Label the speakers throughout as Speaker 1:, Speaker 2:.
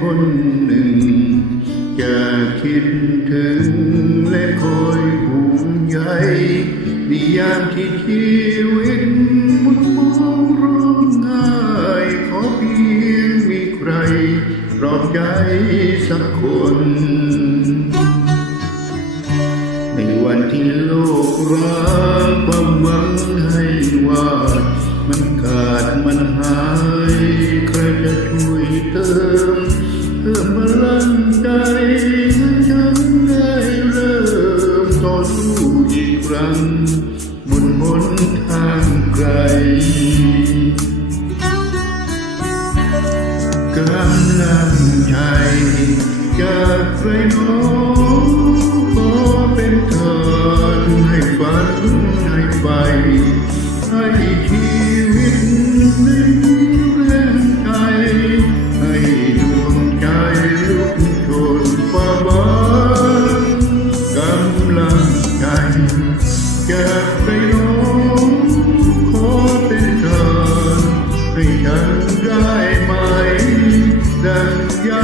Speaker 1: คนหนึ่ง จะคิดถึงและคอยห่วงใยในยามที่ชีวิตมุนมองร้องไห้ขอเพียงมีใครปลอบใจสักคนในวันที่โลกร้างความหวังให้ว่ามันขาดมันหาย ใครจะช่วยเติม ครั้งบนหนทางไกลกำลังใจจากใครหนอขอเป็นทานให้ฝันให้ไปให้ที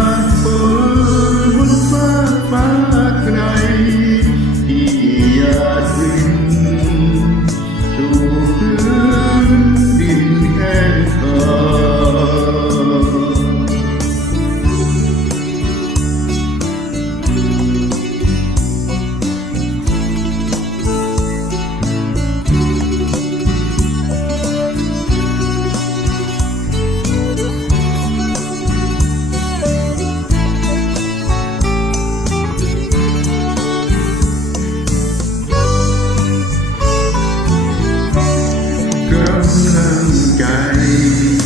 Speaker 1: ง กำ